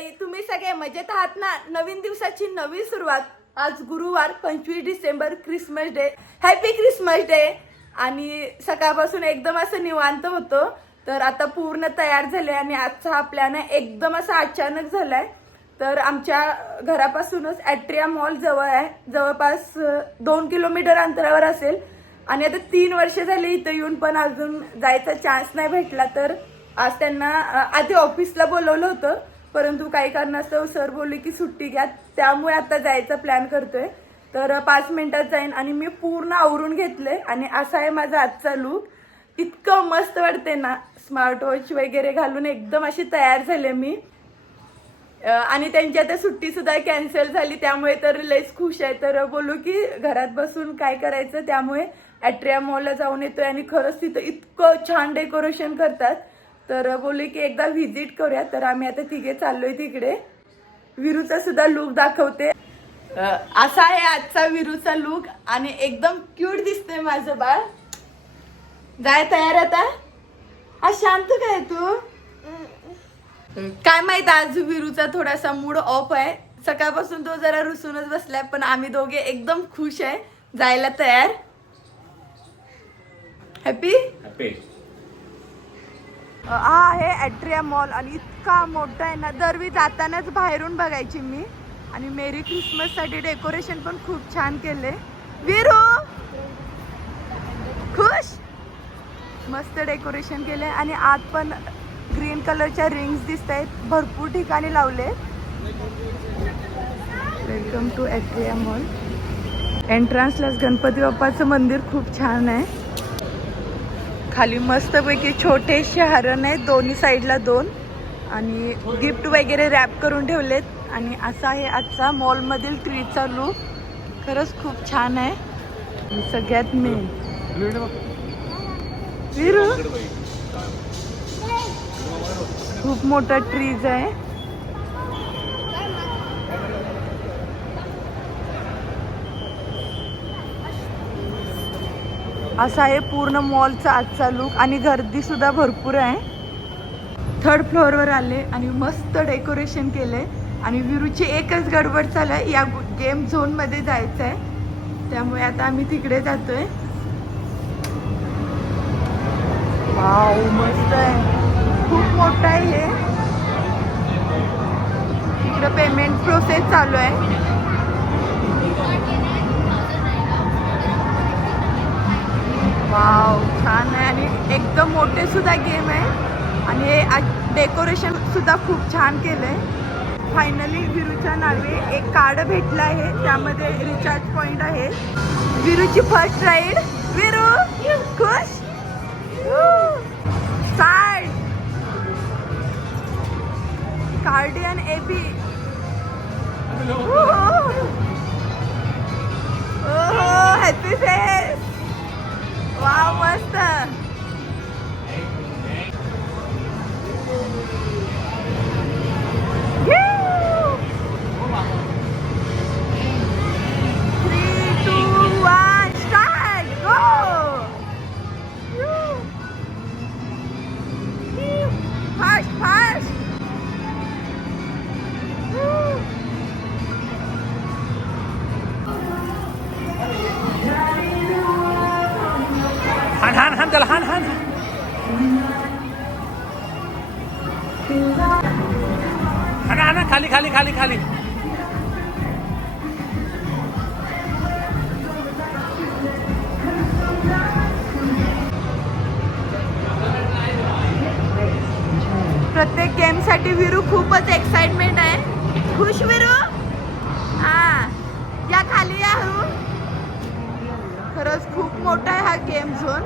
मंडळी, तुम्ही सगळे मजेत आहात ना? नवीन दिवसाची नवी सुरुवात. आज गुरुवार 25 December, Christmas day. Happy Christmas day. आणि सकाळपासून एकदम असं निवांत होतो, तर आता पूर्ण तयार झाले आणि आजचा हा प्लॅन आहे एकदम असा अचानक झालाय. तर आमच्या घरापासूनच ॲट्रिया मॉल जवळ आहे, जवळपास 2 किलोमीटर अंतरावर असेल. आणि आता 3 वर्ष झाले इथं येऊन, पण अजून जायचा चान्स नाही भेटला. तर आज त्यांना आधी ऑफिसला बोलवलं होतं, परंतु काही कारणास्तव सर बोलले की सुट्टी घ्या, त्यामुळे आता जायचा प्लॅन करतोय. तर 5 मिनिटात जाईन आणि मी पूर्ण आवरून घेतले आणि असा आहे माझा आजचा लुक. इतकं मस्त वाटते ना, स्मार्ट वॉच वगैरे घालून एकदम अशी तयार झाले मी. आणि त्यांची आता सुट्टी सुद्धा कॅन्सल झाली, त्यामुळे तर लईच खुश आहे. तर बोलू की घरात बसून काय करायचं, त्यामुळे ॲट्रिया मॉलला जाऊन येतोय. आणि खरंच तिथं इतकं छान डेकोरेशन करतात, तर बोलू की एकदा व्हिजिट करूया. तर आम्ही आता तिघे चाललोय तिकडे. विरूचा सुद्धा लुक दाखवते. असा आहे आजचा विरूचा लुक आणि एकदम क्यूट दिसतोय माझं बाळ. जाय तयार आता. आज शांत काय तू? काय माहित, आज विरूचा थोडासा मूड ऑफ आहे. सकाळपासून तो जरा रुसूनच बसलाय, पण आम्ही दोघे एकदम खुश आहे. जायला तयार. Happy happy. हा आहे ॲट्रिया मॉल आणि इतका मोठा आहे ना, दरवी जातानाच बाहेरून बघायची मी. आणि मेरी क्रिसमस साठी डेकोरेशन पण खूप छान केले. विरू खुश, मस्त डेकोरेशन केले. आणि आत पण ग्रीन कलरच्या रिंग्स दिसत आहेत, भरपूर ठिकाणी लावले. Welcome to Atria mall. एंट्रन्सलाच गणपती बाप्पाचं मंदिर खूप छान आहे. खाली मस्तपैकी छोटेसे हरण आहेत, दोन्ही साईडला 2. आणि गिफ्ट वगैरे रॅप करून ठेवलेत. आणि असा आहे आजचा मॉलमधील ट्रीचा लुक. खरंच खूप छान आहे. आणि सगळ्यात मेन विरू, खूप मोठा ट्रीज आहे. असा आहे पूर्ण मॉलचा आजचा लुक. आणि गर्दी सुद्धा भरपूर आहे. 3rd फ्लोअरवर आले आणि मस्त डेकोरेशन केले. आणि विरूची एकच गडबड चालू आहे, या गेम झोन मध्ये जायचं आहे, त्यामुळे आता आम्ही तिकडे जातोय. वाव, मस्त आहे, खूप मोठं आहे हे. इकडं पेमेंट प्रोसेस चालू आहे. वाव, छान आहे. आणि एकदम मोठे सुद्धा गेम आहे. आणि हे डेकोरेशन सुद्धा खूप छान केलंय. फायनली विरूच्या नावे एक कार्ड भेटलं आहे, त्यामध्ये रिचार्ज पॉइंट आहे. विरूची फर्स्ट राईड. विरू खुश. स्टार्ट. कार्डियन एबी. ओहो, हॅपी फेस. वाव, मस्त. हान त्याला, हान हान हाना हाना, खाली खाली खाली खाली. प्रत्येक गेम साठी विरू खूपच एक्साइटमेंट आहे. खुश विरू? हा, या खाली या. खरंच खूप मोठा आहे हा गेम झोन.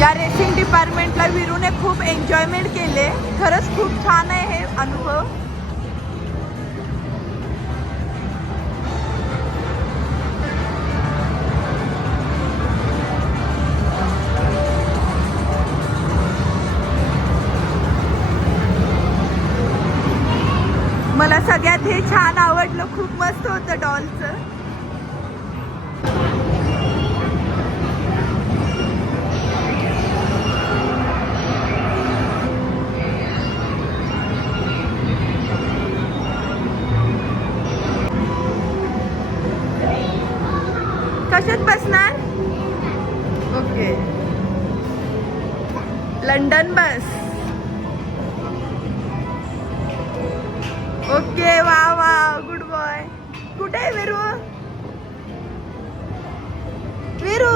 या रेसिंग डिपार्टमेंटला विरूने खूप एन्जॉयमेंट केले. खरंच खूप छान आहे हे अनुभव. मला सगळ्यात हे छान आवडलं. आवडलं, खूप मस्त होतं डॉलचं. कशात बसणार? ओके, लंडन बस. ओके, वा वा, गुड बॉय. कुठे आहे विरू? विरू,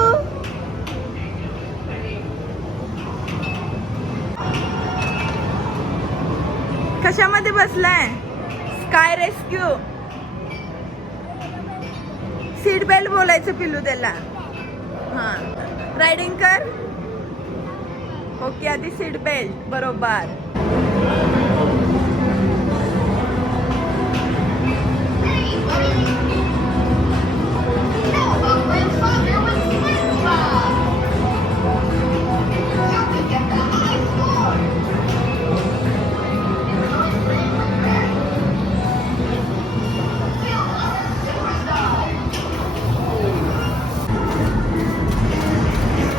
कशामध्ये बसलाय? Sky rescue. सीट बेल्ट बोलायचं पिल्लू त्याला. हा, रायडिंग कर. ओके, आधी सीट बेल्ट. बरोबर.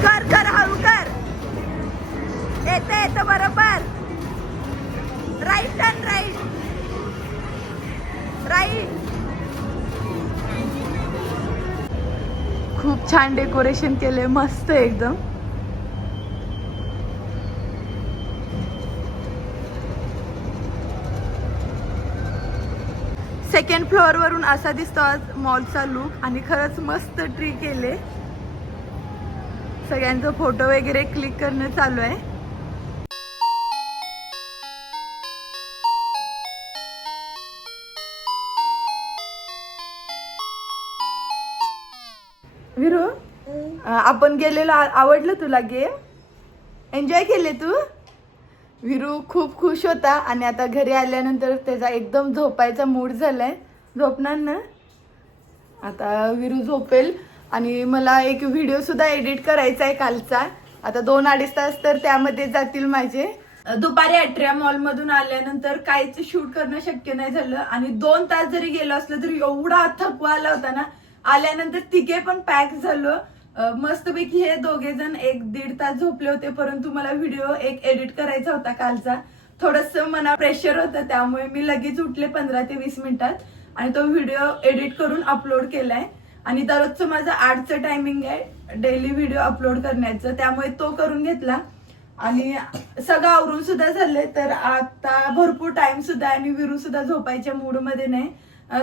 कर कर, हळू कर. येतं येतं बरोबर. Right turn, right right. खूप छान डेकोरेशन केले, मस्त एकदम. सेकंड फ्लोअर वरून असा दिसतो आज मॉलचा लुक. आणि खरंच मस्त ट्री केले. सगळ्यांचं फोटो वगैरे क्लिक करणं चालू आहे. विरू, आपण गेलेलो, आवडलं तुला गेम? एन्जॉय केले तू? विरू खूप खुश होता आणि आता घरी आल्यानंतर त्याचा एकदम झोपायचा मूड झालाय. झोपणार ना? आता विरू झोपेल. आणि मला एक व्हिडिओ सुद्धा एडिट करायचा आहे कालचा. आता 2-2.5 तास तर त्यामध्ये जातील माझे. दुपारी अट्रिया मॉल मधून आल्यानंतर काहीच शूट करणं शक्य नाही झालं. आणि 2 तास जरी गेलो असलं तरी एवढा थकवा आला होता ना. आल्यानंतर तिघे पण पॅक झालो. मस्तपैकी हे दोघे जण 1-1.5 तास झोपले होते. परंतु मला व्हिडिओ एक एडिट करायचा होता कालचा. थोडस मना प्रेशर होतं, त्यामुळे मी लगेच उठले 15 ते 20 मिनिटात आणि तो व्हिडिओ एडिट करून अपलोड केलाय. आणि दररोजचं माझं 8चं टायमिंग आहे डेली व्हिडिओ अपलोड करण्याचं, त्यामुळे तो करून घेतला. आणि सगळं आवरून सुद्धा झालंय. तर आता भरपूर टाइम सुद्धा आणि विरू सुद्धा झोपायच्या मूड मध्ये नाही.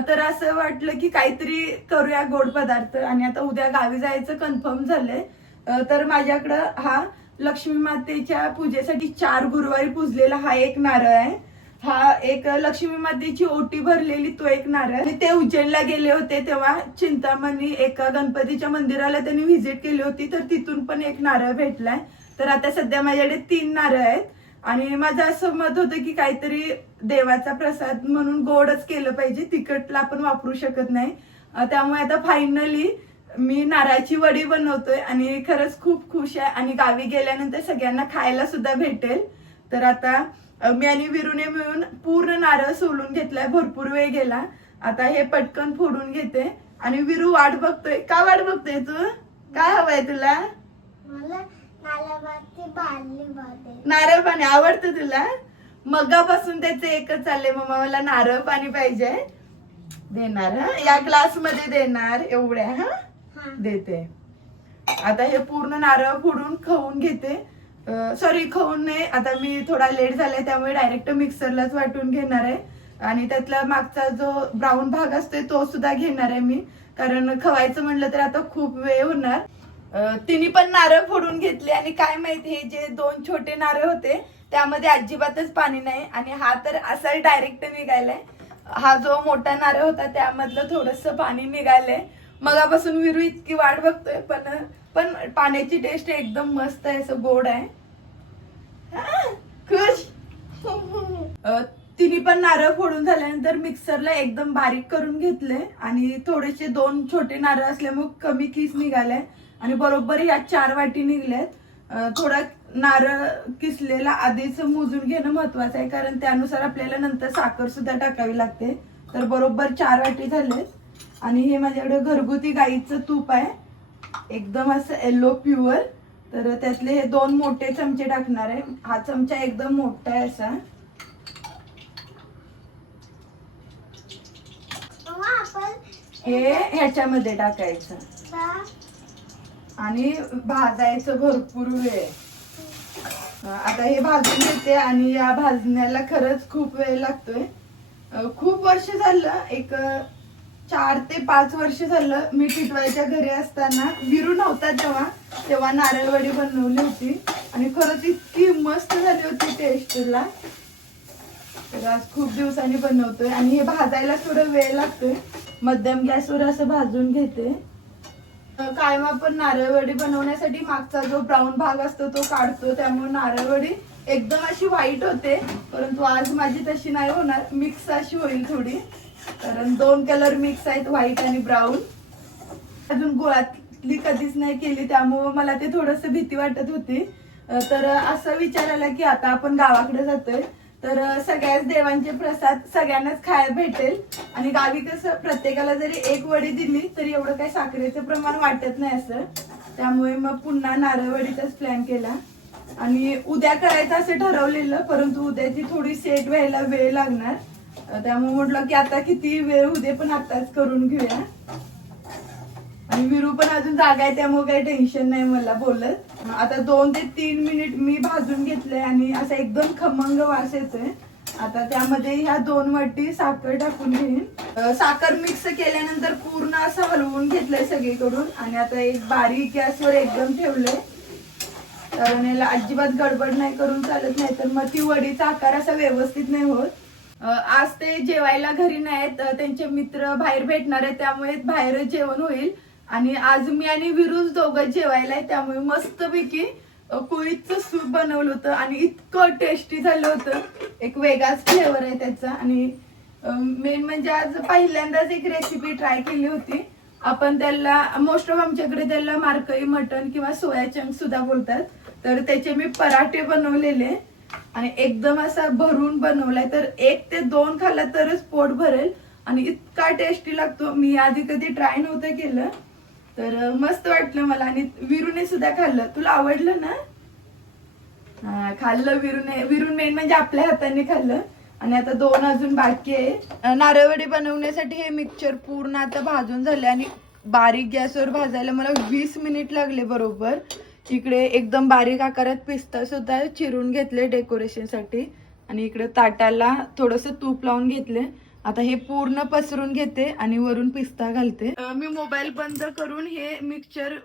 तर असं वाटलं की काहीतरी करूया गोड पदार्थ. आणि आता उद्या गावी जायचं कन्फर्म झालंय. तर माझ्याकडं हा लक्ष्मी मातेच्या पूजेसाठी 4 गुरुवारी पूजलेला हा एक नारळ आहे. हा एक लक्ष्मी मातेची ओटी भरलेली तो एक नारळ. ते उज्जैनला गेले होते तेव्हा चिंतामणी एका गणपतीच्या मंदिराला त्यांनी व्हिजिट केली होती, तर तिथून पण एक नारळ भेटलाय. तर आता सध्या माझ्याकडे 3 नारळ आहेत. आणि माझं असं मत होतं की काहीतरी देवाचा प्रसाद म्हणून गोडच केलं पाहिजे, तिखटला आपण वापरू शकत नाही. त्यामुळे आता फायनली मी नारळाची वडी बनवतोय आणि खरंच खूप खुश आहे. आणि गावी गेल्यानंतर सगळ्यांना खायला सुद्धा भेटेल. तर आता मी आणि विरूने मिळून पूर्ण नारळ सोलून घेतलाय. भरपूर वेळ गेला. आता हे पटकन फोडून घेते. आणि विरू वाट बघतोय. का वाट बघतोय तू? काय हवंय तुला? नारळ पाणी आवडतं तुला? मगापासून त्याचं एकच चाललंय, मम्मा मला नारळ पाणी पाहिजे. देणार हा, या ग्लास मध्ये देणार एवढ्या. हा देते. आता हे पूर्ण नारळ फोडून खाऊन घेते. सॉरी, खाऊन नाही, आता मी थोडा लेट झालाय त्यामुळे डायरेक्ट मिक्सरलाच वाटून घेणार आहे. आणि त्यातला मागचा जो ब्राऊन भाग असतोय तो सुद्धा घेणार आहे मी, कारण खवायचं म्हणलं तर आता खूप वेळ होणार. तिने पण नारळ फोडून घेतले. आणि काय माहिती, हे जे 2 छोटे नारळ होते त्यामध्ये अजिबातच पाणी नाही. आणि हा तर असा डायरेक्ट निघालाय. हा जो मोठा नारळ होता त्यामधलं थोडस पाणी निघालंय. मगापासून विरू इतकी वाट बघतोय, पण पाण्याची टेस्ट एकदम मस्त आहे, असं गोड आहे. खुश. तिने पण नारळ फोडून झाल्यानंतर मिक्सरला एकदम बारीक करून घेतले. आणि थोडेसे 2 छोटे नारळ असल्यामुळे कमी किस निघालाय. आणि बरोबर या 4 वाटी निघल्यात. थोडा नारळ किसलेला आधीच मोजून घेणं महत्वाचं आहे, कारण त्यानुसार आपल्याला नंतर साखर सुद्धा टाकावी लागते. तर बरोबर 4 वाटी झाले. आणि हे माझ्याकडे घरगुती गाईचं तूप आहे, एकदम असं येलो प्युअर. तर त्यातले हे 2 मोठे चमचे टाकणार आहे. हा चमचा एकदम मोठा आहे असा. हे ह्याच्यामध्ये टाकायचं आणि भाजायचं भरपूर वेळ. आता हे भाजून घेते आणि या भाजण्याला खरंच खूप वेळ लागतोय. खूप वर्ष झालं, एक 4 ते 5 वर्ष झालं मी टिटवाळच्या घरी असताना, विरू नव्हता तेव्हा नारळवडी बनवली होती आणि खरंच इतकी मस्त झाली होती टेस्टला. तर आज खूप दिवसांनी बनवतोय आणि हे भाजायला थोडं वेळ लागतोय. मध्यम गॅसवर असं भाजून घेते. कायम आपण नारळवडी बनवण्यासाठी मागचा जो ब्राऊन भाग असतो तो काढतो, त्यामुळे नारळवडी एकदम अशी व्हाईट होते. परंतु आज माझी तशी नाही होणार, मिक्स अशी होईल थोडी, कारण 2 कलर मिक्स आहेत, व्हाईट आणि ब्राऊन. अजून गुळातली कधीच नाही केली, त्यामुळे मला ते थोडस भीती वाटत होती. तर असं विचार आला की आता आपण गावाकडे जातोय तर सगळ्याच देवांचे प्रसाद सगळ्यांनाच खायला भेटेल. आणि गावी कसं प्रत्येकाला जरी एक वडी दिली तरी एवढं काही साखरेचं प्रमाण वाटत नाही असं. त्यामुळे मग पुन्हा नारळवडीचाच प्लॅन केला आणि उद्या करायचं असं ठरवलेलं, परंतु उद्याची थोडी सेट व्हायला वेळ लागणार. त्यामुळे म्हटलं की आता किती वेळ होते पण आताच करून घेऊया. आणि विरू पण अजून जागा आहे, त्यामुळे काही टेन्शन नाही मला बोलत. आता 2 ते 3 मिनिट मी भाजून घेतलंय आणि असा एकदम खमंग वास येतोय. आता त्यामध्ये ह्या 2 वाटी साखर टाकून घेईन. साखर मिक्स केल्यानंतर पूर्ण असं हलवून घेतलंय सगळीकडून आणि आता एक बारीक गॅसवर एकदम ठेवलंय, कारण याला अजिबात गडबड नाही करून चालत नाही, तर मग ती वडीचा आकार असा व्यवस्थित नाही होत. आज ते जेवायला घरी नाहीत, त्यांचे मित्र बाहेर भेटणार आहेत, त्यामुळे बाहेर जेवण होईल. आणि आज मी आणि विरूज दोघं जेवायला आहे, त्यामुळे मस्तपैकी कोळीचं सूप बनवलं होतं आणि इतकं टेस्टी झालं होतं. एक वेगळाच फ्लेवर आहे त्याचा. आणि मेन म्हणजे आज पहिल्यांदाच एक रेसिपी ट्राय केली होती. आपण त्याला मोस्ट ऑफ आमच्याकडे त्याला मारकई मटन किंवा सोया चंक सुद्धा बोलतात. तर त्याचे मी पराठे बनवलेले आणि एकदम असा भरून बनवलाय, तर 1 ते 2 खाल्ला तरच पोट भरेल आणि इतका टेस्टी लागतो. मी आधी कधी ट्राय नव्हतं केलं, तर मस्त वाटलं मला आणि विरूने सुद्धा खाल्लं. तुला आवडलं ना? हा, खाल्लं विरून मेन म्हणजे आपल्या हाताने खाल्लं. आणि आता 2 अजून बाकी आहे. नारळवडी बनवण्यासाठी हे मिक्सचर पूर्ण आता भाजून झाले आणि बारीक गॅसवर भाजायला मला 20 मिनिट लागले बरोबर. इकडे एकदम बारीक आकारात पिस्ता सुद्धा चिरून घेतले डेकोरेशन साठी आणि इकडे ताटाला थोडस तूप लावून घेतले. आता हे पूर्ण पसरून घेते आणि वरून पिस्ता घालते. मी मोबाईल बंद करून हे मिक्सचर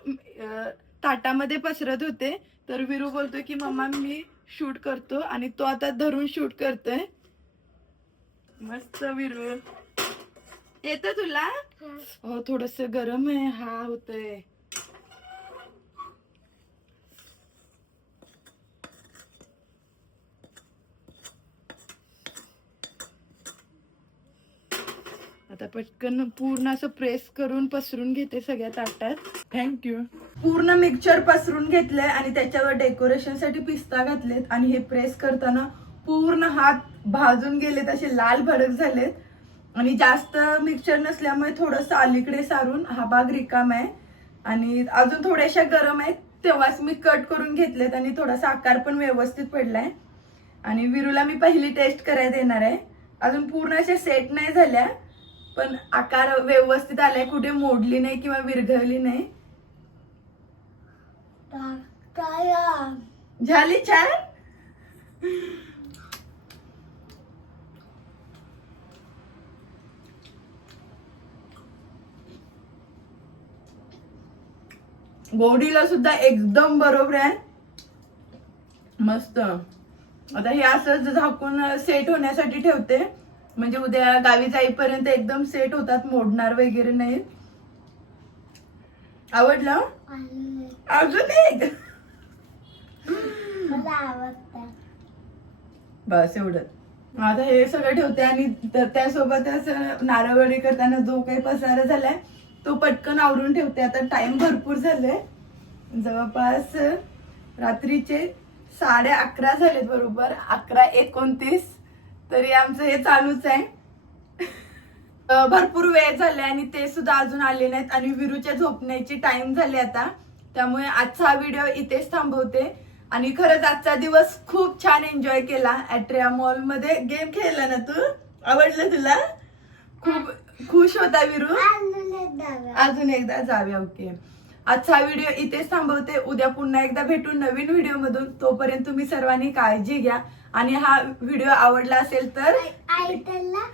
ताटामध्ये पसरत होते, तर विरू बोलतोय की मम्मा मी शूट करतो आणि तो आता धरून शूट करतोय. मस्त विरू, येतं तुला? हो, थोडस गरम आहे. हा होतंय. आता पटकन पूर्ण असं प्रेस करून पसरून घेते सगळ्या ताटात. थँक्यू. पूर्ण मिक्सचर पसरून घेतलंय आणि त्याच्यावर डेकोरेशन साठी पिस्ता घातलेत आणि हे प्रेस करताना पूर्ण हात भाजून गेलेत, असे लाल भडक झालेत. आणि जास्त मिक्सचर नसल्यामुळे थोडस अलीकडे सारून हा भाग रिकामा आहे आणि अजून थोड्याशा गरम आहेत, तेव्हाच मी कट करून घेतलेत आणि थोडासा आकार पण व्यवस्थित पडलाय. आणि विरूला मी पहिली टेस्ट करायला देणार आहे. अजून पूर्ण अशा सेट नाही झाल्या, पण आकार व्यवस्थित आलाय, कुठे मोडली नाही किंवा विरघळली नाही. झाली छान. गोडीला सुद्धा एकदम बरोबर आहे, मस्त. आता हे असंच झाकून सेट होण्यासाठी ठेवते, म्हणजे उद्या गावी जाईपर्यंत एकदम सेट होतात, मोडणार वगैरे नाही. आवडलं? अजून एक? बस एवढं. आता हे सगळं ठेवते आणि त्यासोबतच नारळवडी करताना जो काही पसारा झालाय तो पटकन आवरून ठेवते. आता टाइम भरपूर झाले, जवळपास रात्रीचे 11:30 झालेत बरोबर. 11:29 तरी आमचं हे चालूच आहे. भरपूर वेळ झाले आणि ते सुद्धा अजून आले नाहीत आणि विरूच्या झोपण्याची टाइम झाली आता. त्यामुळे आजचा हा व्हिडिओ इथेच थांबवते. आणि खरंच आजचा दिवस खूप छान एन्जॉय केला. ॲट्रिया मॉल मध्ये गेम खेळला ना तू? आवडलं तुला? खूप खुश होता विरू. अजून एकदा जाऊया. ओके, आजचा व्हिडिओ इथेच थांबवते. उद्या पुन्हा एकदा भेटू नवीन व्हिडिओ मधून. तोपर्यंत तुम्ही सर्वांनी काळजी घ्या आणि हा व्हिडिओ आवडला असेल तर आई त्याला